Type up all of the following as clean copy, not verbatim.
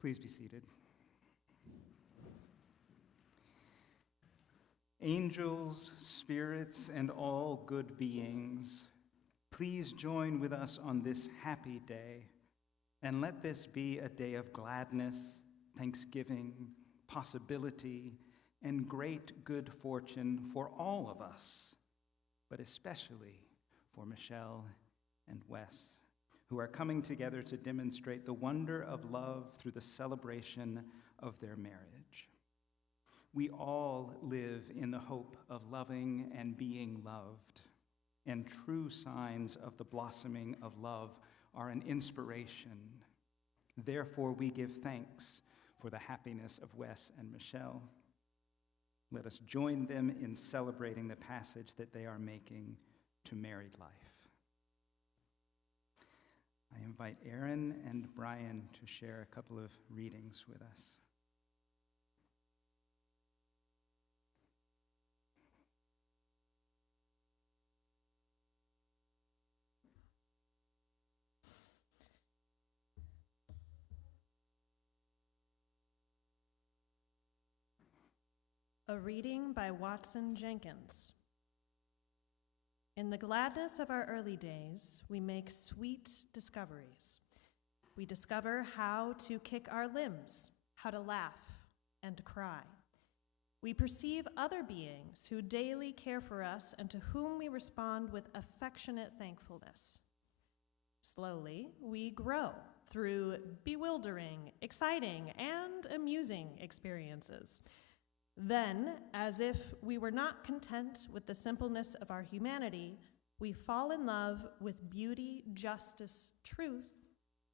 Please be seated. Angels, spirits, and all good beings, please join with us on this happy day, and let this be a day of gladness, thanksgiving, possibility, and great good fortune for all of us, but especially for Michelle and Wes, who are coming together to demonstrate the wonder of love through the celebration of their marriage. We all live in the hope of loving and being loved, and true signs of the blossoming of love are an inspiration. Therefore, we give thanks for the happiness of Wes and Michelle. Let us join them in celebrating the passage that they are making to married life. I invite Aaron and Brian to share a couple of readings with us. A reading by Watson Jenkins. In the gladness of our early days, we make sweet discoveries. We discover how to kick our limbs, how to laugh and to cry. We perceive other beings who daily care for us and to whom we respond with affectionate thankfulness. Slowly, we grow through bewildering, exciting, and amusing experiences. Then, as if we were not content with the simpleness of our humanity, we fall in love with beauty, justice, truth,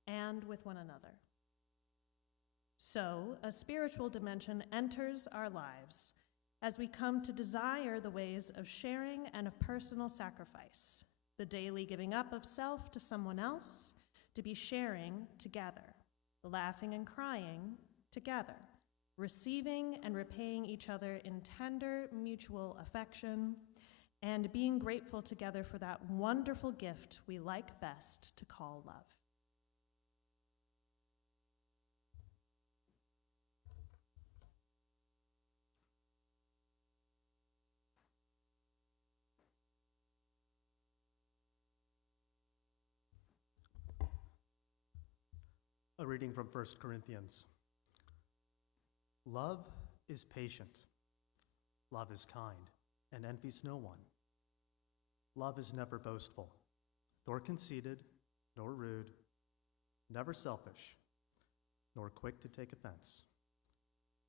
and with one another. So, a spiritual dimension enters our lives as we come to desire the ways of sharing and of personal sacrifice, the daily giving up of self to someone else, to be sharing together, laughing and crying together, receiving and repaying each other in tender mutual affection, and being grateful together for that wonderful gift we like best to call love. A reading from 1 Corinthians. Love is patient. Love is kind and envies no one. Love is never boastful, nor conceited, nor rude, never selfish, nor quick to take offense.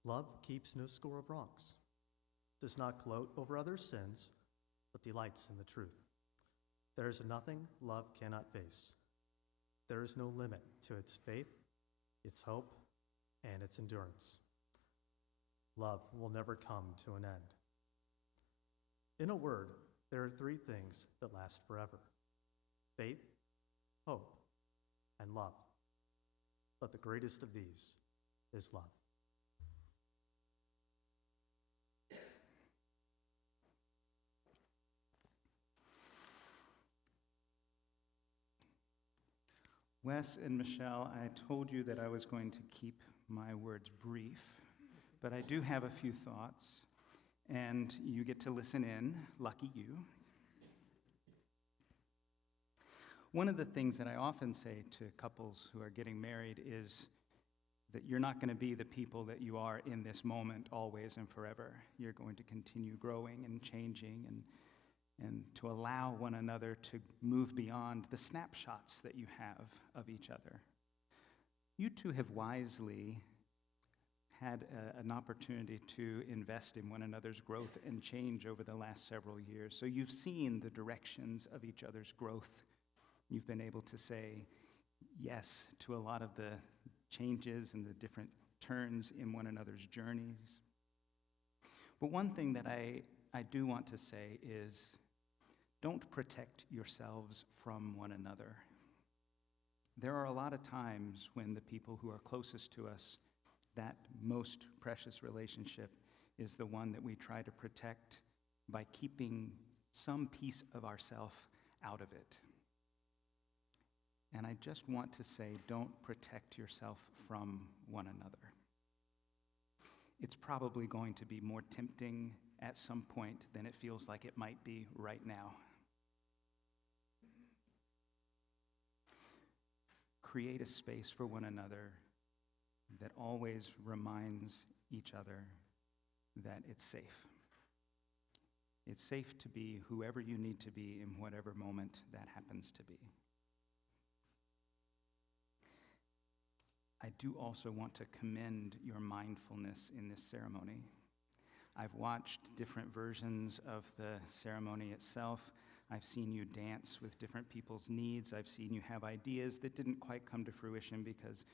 Love keeps no score of wrongs, does not gloat over others' sins, but delights in the truth. There is nothing love cannot face. There is no limit to its faith, its hope, and its endurance. Love will never come to an end. In a word, there are three things that last forever: faith, hope, and love. But the greatest of these is love. Wes and Michelle, I told you that I was going to keep my words brief, but I do have a few thoughts, and you get to listen in. Lucky you. One of the things that I often say to couples who are getting married is that you're not going to be the people that you are in this moment always and forever. You're going to continue growing and changing and to allow one another to move beyond the snapshots that you have of each other. You two have wisely had an opportunity to invest in one another's growth and change over the last several years. So you've seen the directions of each other's growth. You've been able to say yes to a lot of the changes and the different turns in one another's journeys. But one thing that I do want to say is, don't protect yourselves from one another. There are a lot of times when the people who are closest to us, that most precious relationship is the one that we try to protect by keeping some piece of ourself out of it. And I just want to say, don't protect yourself from one another. It's probably going to be more tempting at some point than it feels like it might be right now. Create a space for one another that always reminds each other that it's safe. It's safe to be whoever you need to be in whatever moment that happens to be. I do also want to commend your mindfulness in this ceremony. I've watched different versions of the ceremony itself. I've seen you dance with different people's needs. I've seen you have ideas that didn't quite come to fruition because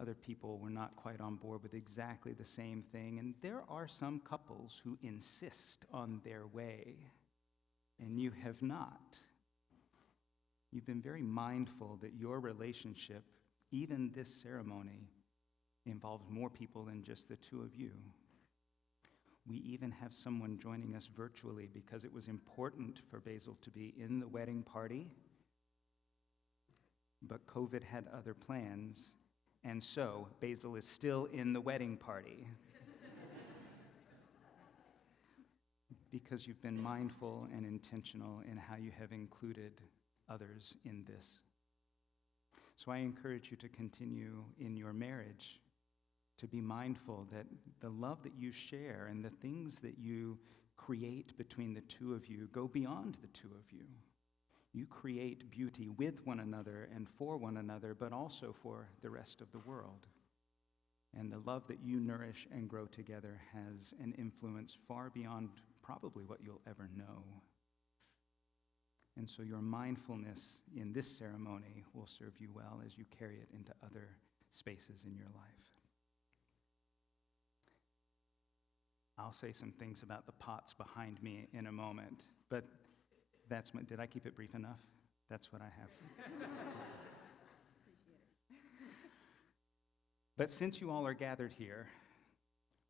other people were not quite on board with exactly the same thing. And there are some couples who insist on their way, and you have not. You've been very mindful that your relationship, even this ceremony, involves more people than just the two of you. We even have someone joining us virtually because it was important for Basil to be in the wedding party, but COVID had other plans, and so Basil is still in the wedding party. Because you've been mindful and intentional in how you have included others in this. So I encourage you to continue in your marriage to be mindful that the love that you share and the things that you create between the two of you go beyond the two of you. You create beauty with one another and for one another, but also for the rest of the world. And the love that you nourish and grow together has an influence far beyond probably what you'll ever know. And so your mindfulness in this ceremony will serve you well as you carry it into other spaces in your life. I'll say some things about the pots behind me in a moment, but did I keep it brief enough? That's what I have. But since you all are gathered here,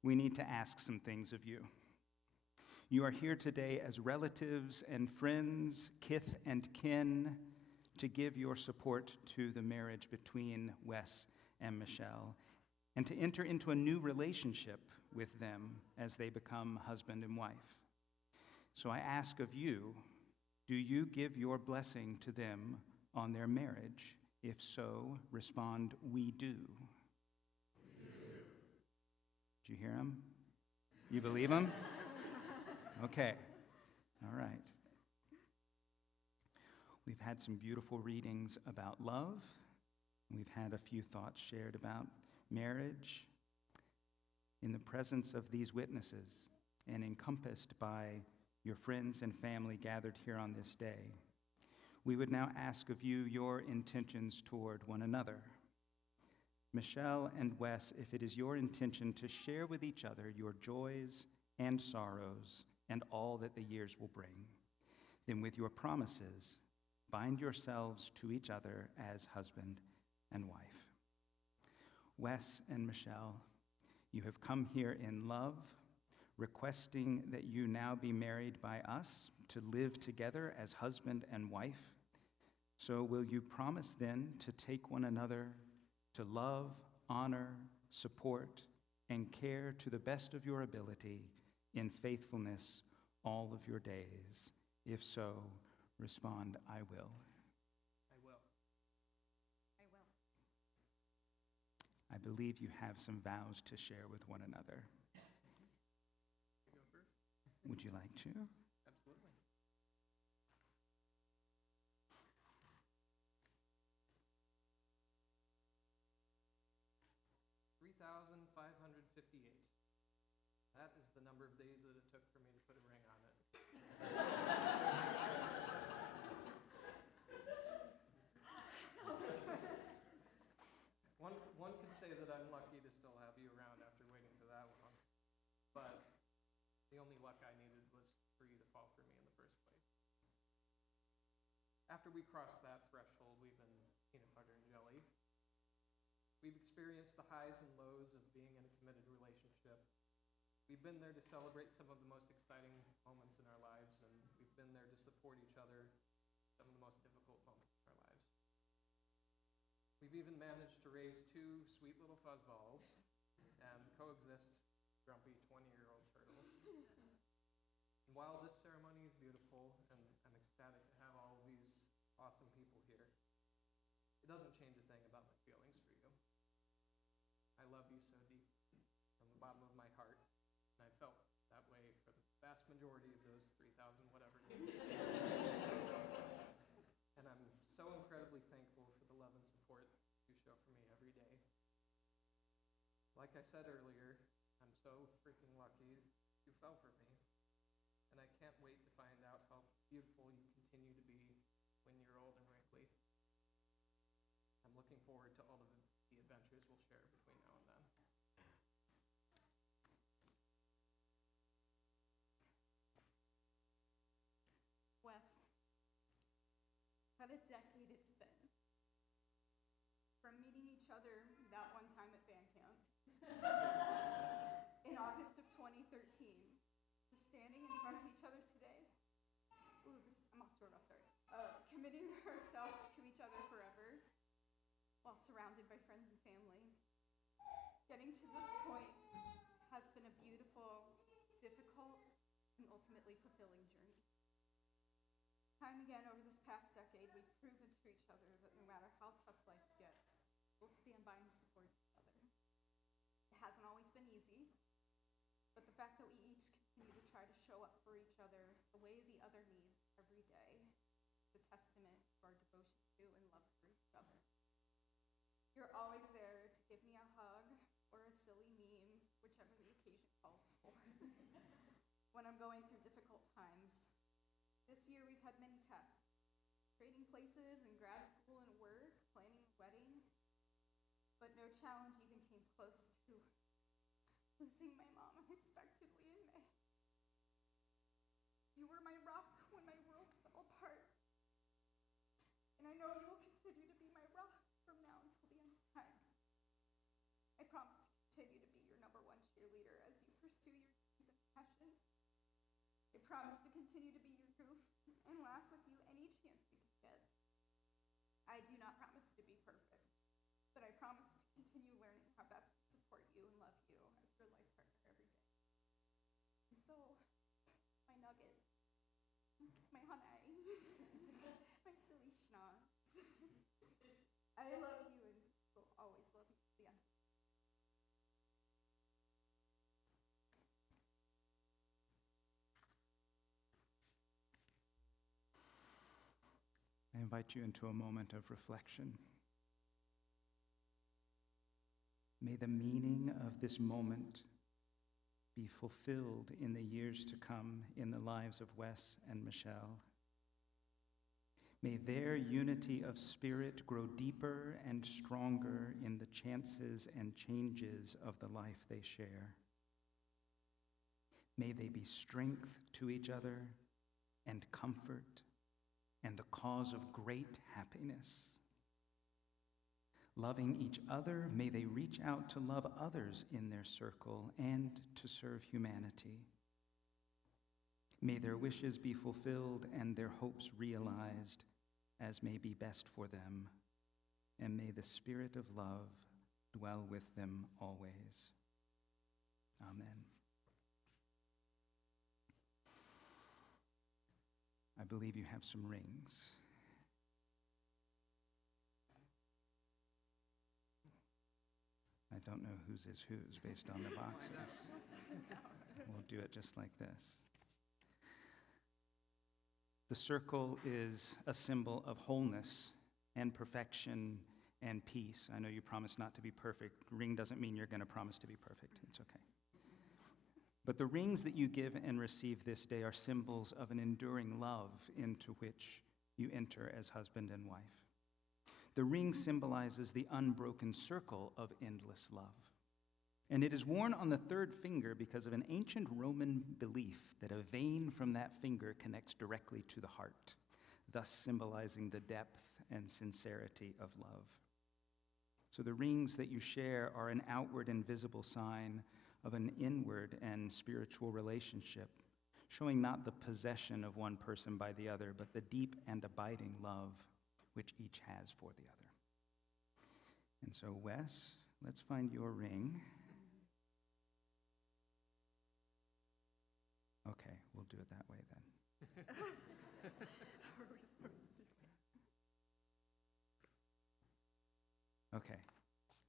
we need to ask some things of you. You are here today as relatives and friends, kith and kin, to give your support to the marriage between Wes and Michelle, and to enter into a new relationship with them as they become husband and wife. So I ask of you, do you give your blessing to them on their marriage? If so, respond, "We do." We do. Did you hear him? You believe him? Okay. All right. We've had some beautiful readings about love. We've had a few thoughts shared about marriage. In the presence of these witnesses and encompassed by your friends and family gathered here on this day, we would now ask of you your intentions toward one another. Michelle and Wes, if it is your intention to share with each other your joys and sorrows and all that the years will bring, then with your promises, bind yourselves to each other as husband and wife. Wes and Michelle, you have come here in love, requesting that you now be married by us to live together as husband and wife. So will you promise then to take one another to love, honor, support, and care to the best of your ability in faithfulness all of your days? If so, respond, "I will." I will. I will. I believe you have some vows to share with one another. You go first? Would you like to? Absolutely. $3,558. That is the number of days that it took for me to put a ring on it. One could say that I'm lucky to still have you around after waiting for that long, but the only luck I needed was for you to fall for me in the first place. After we crossed that threshold, we've been peanut butter and jelly. We've experienced the highs and lows of being in a committed relationship. We've been there to celebrate some of the most exciting moments in our lives, and we've been there to support each other some of the most difficult moments in our lives. We've even managed to raise 2 sweet little fuzzballs and coexist grumpy 20-year-old turtle. And while this ceremony is beautiful and I'm ecstatic to have all of these awesome people here, it doesn't change a thing about my feelings for you. I love you so deeply from the bottom of my heart, and I felt that way for the vast majority of those 3,000 whatever days. And I'm so incredibly thankful for the love and support you show for me every day. Like I said earlier, I'm so freaking lucky you fell for me, and I can't wait to find out how beautiful you continue to be when you're old and wrinkly. I'm looking forward to all of the adventures we'll share between now and then. Wes, what a decade it's been. From meeting each other that one time at band camp in August of 2013 to standing in front of each other today. I'm off to a rough start. Committing ourselves to each other forever while surrounded by friends and family. Getting to this point has been a beautiful, difficult, and ultimately fulfilling journey. Time again over this past decade, we've proven to each other that no matter how tough life gets, we'll stand by and support each other. It hasn't always been easy, but the fact that we each continue to try to show up for each other the way the other needs every day is a testament to our devotion to and love for each other. You're always there to give me a hug or a silly meme, whichever the occasion calls for, when I'm going through difficult times. This year we've had many tests, trading places in grad school and work, planning a wedding, but no challenge even came close to losing my mom unexpectedly in May. You were my rock when my world fell apart, and I know you will continue to be my rock from now until the end of time. I promise to continue to be your #1 cheerleader as you pursue your dreams and passions. I promise to continue to be your goof and laugh with you any chance we can get. I do not promise to be perfect, but I promise to continue learning how best to support you and love you as your life partner every day. And so, my nugget, my honey, my silly schnoz, I love you and will always love you to the end. I invite you into a moment of reflection. May the meaning of this moment be fulfilled in the years to come in the lives of Wes and Michelle. May their unity of spirit grow deeper and stronger in the chances and changes of the life they share. May they be strength to each other and comfort and the cause of great happiness. Loving each other, may they reach out to love others in their circle and to serve humanity. May their wishes be fulfilled and their hopes realized as may be best for them, and may the spirit of love dwell with them always. Amen. I believe you have some rings. I don't know whose is whose based on the boxes. We'll do it just like this. The circle is a symbol of wholeness and perfection and peace. I know you promised not to be perfect. Ring doesn't mean you're going to promise to be perfect. It's okay. But the rings that you give and receive this day are symbols of an enduring love into which you enter as husband and wife. The ring symbolizes the unbroken circle of endless love. And it is worn on the third finger because of an ancient Roman belief that a vein from that finger connects directly to the heart, thus symbolizing the depth and sincerity of love. So the rings that you share are an outward and visible sign of an inward and spiritual relationship, showing not the possession of one person by the other, but the deep and abiding love which each has for the other. And so, Wes, let's find your ring. Okay, we'll do it that way then. Okay,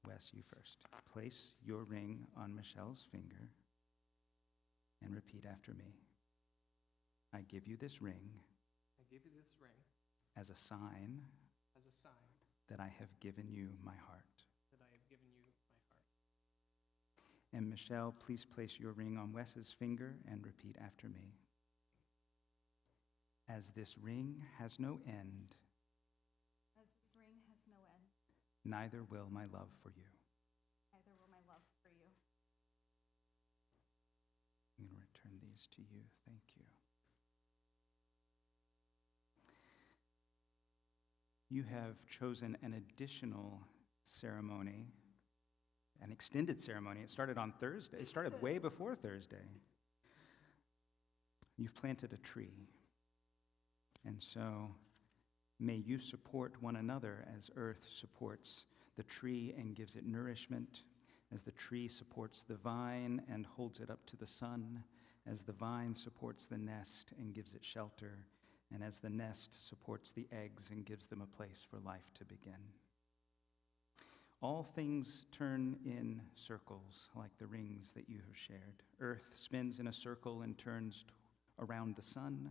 Wes, you first. Place your ring on Michelle's finger and repeat after me. I give you this ring I give you this ring as a sign as a sign that I have given you my heart. that I have given you my heart. And Michelle, please place your ring on Wes's finger and repeat after me. As this ring has no end, As this ring has no end, neither will my love for you. neither will my love for you. I'm going to return these to you. Thank you. You have chosen an additional ceremony, an extended ceremony. It started on Thursday. It started way before Thursday. You've planted a tree. And so may you support one another as earth supports the tree and gives it nourishment, as the tree supports the vine and holds it up to the sun, as the vine supports the nest and gives it shelter, and as the nest supports the eggs and gives them a place for life to begin. All things turn in circles like the rings that you have shared. Earth spins in a circle and turns around the sun.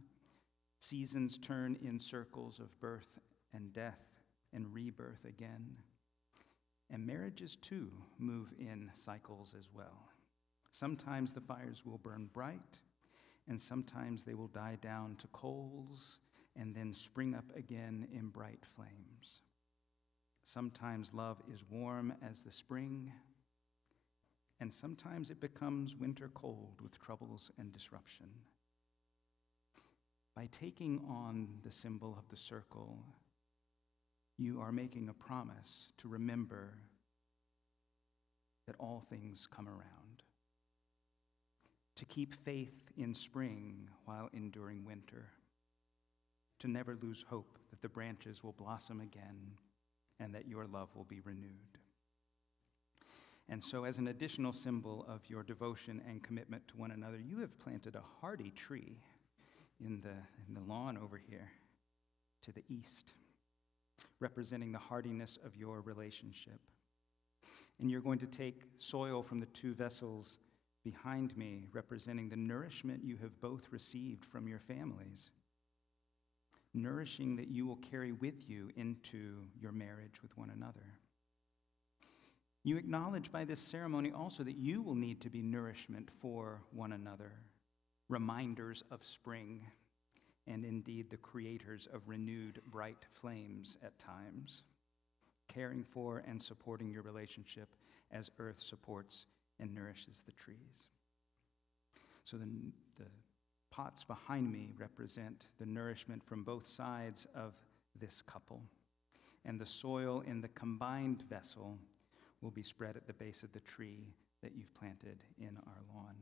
Seasons turn in circles of birth and death and rebirth again. And marriages too move in cycles as well. Sometimes the fires will burn bright, and sometimes they will die down to coals and then spring up again in bright flames. Sometimes love is warm as the spring, and sometimes it becomes winter cold with troubles and disruption. By taking on the symbol of the circle, you are making a promise to remember that all things come around, to keep faith in spring while enduring winter, to never lose hope that the branches will blossom again and that your love will be renewed. And so, as an additional symbol of your devotion and commitment to one another, you have planted a hardy tree in the lawn over here to the east, representing the hardiness of your relationship. And you're going to take soil from the two vessels behind me, representing the nourishment you have both received from your families, nourishing that you will carry with you into your marriage with one another. You acknowledge by this ceremony also that you will need to be nourishment for one another, reminders of spring, and indeed the creators of renewed bright flames at times, caring for and supporting your relationship as earth supports and nourishes the trees. So the pots behind me represent the nourishment from both sides of this couple, and the soil in the combined vessel will be spread at the base of the tree that you've planted in our lawn.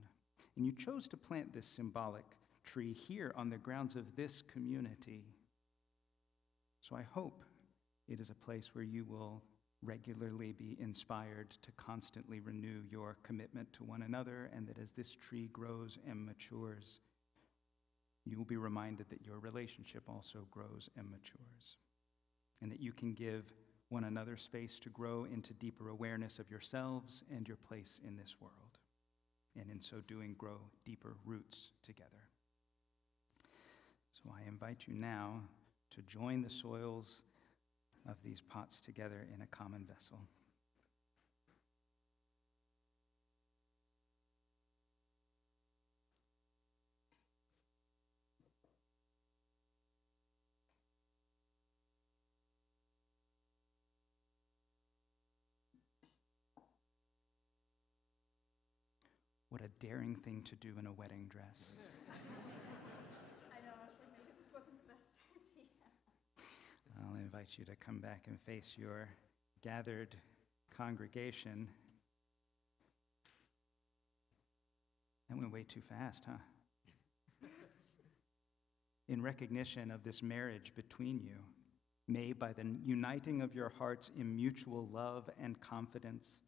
And you chose to plant this symbolic tree here on the grounds of this community. So I hope it is a place where you will regularly be inspired to constantly renew your commitment to one another, and that as this tree grows and matures, you will be reminded that your relationship also grows and matures, and that you can give one another space to grow into deeper awareness of yourselves and your place in this world, and in so doing, grow deeper roots together. So I invite you now to join the soils of these pots together in a common vessel. What a daring thing to do in a wedding dress. I know, I was like, maybe this wasn't the best idea. I'll invite you to come back and face your gathered congregation. That went way too fast, huh? In recognition of this marriage between you, May, by the uniting of your hearts in mutual love and confidence,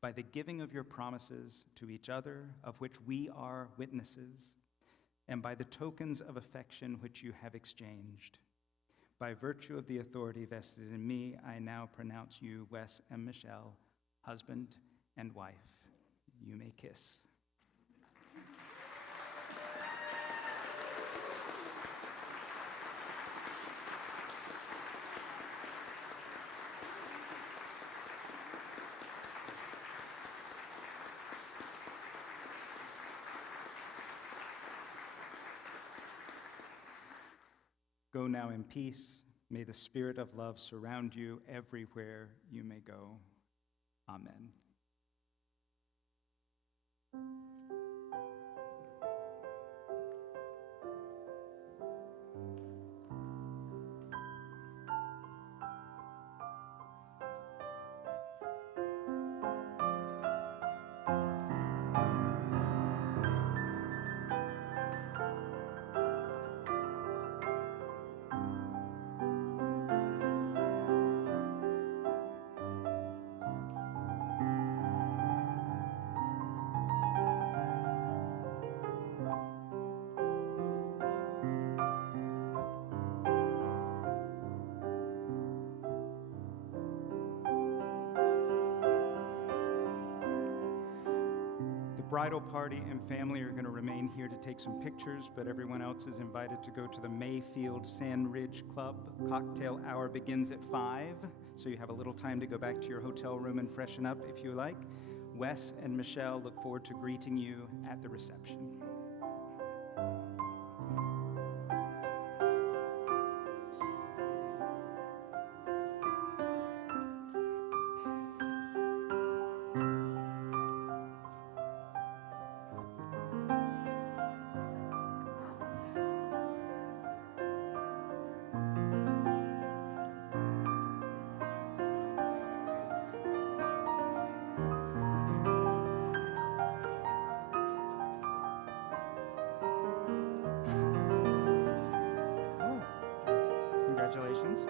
by the giving of your promises to each other, of which we are witnesses, and by the tokens of affection which you have exchanged, by virtue of the authority vested in me, I now pronounce you, Wes and Michelle, husband and wife. You may kiss. Go now in peace. May the spirit of love surround you everywhere you may go. Amen. The bridal party and family are going to remain here to take some pictures, but everyone else is invited to go to the Mayfield Sand Ridge Club. Cocktail hour begins at 5, so you have a little time to go back to your hotel room and freshen up if you like. Wes and Michelle look forward to greeting you at the reception. Congratulations.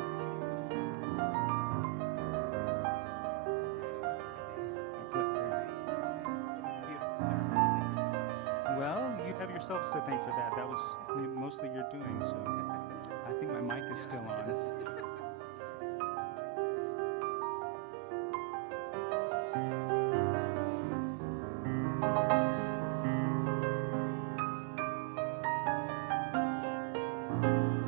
Well, you have yourselves to thank for that. That was mostly your doing, so I think my mic is still on.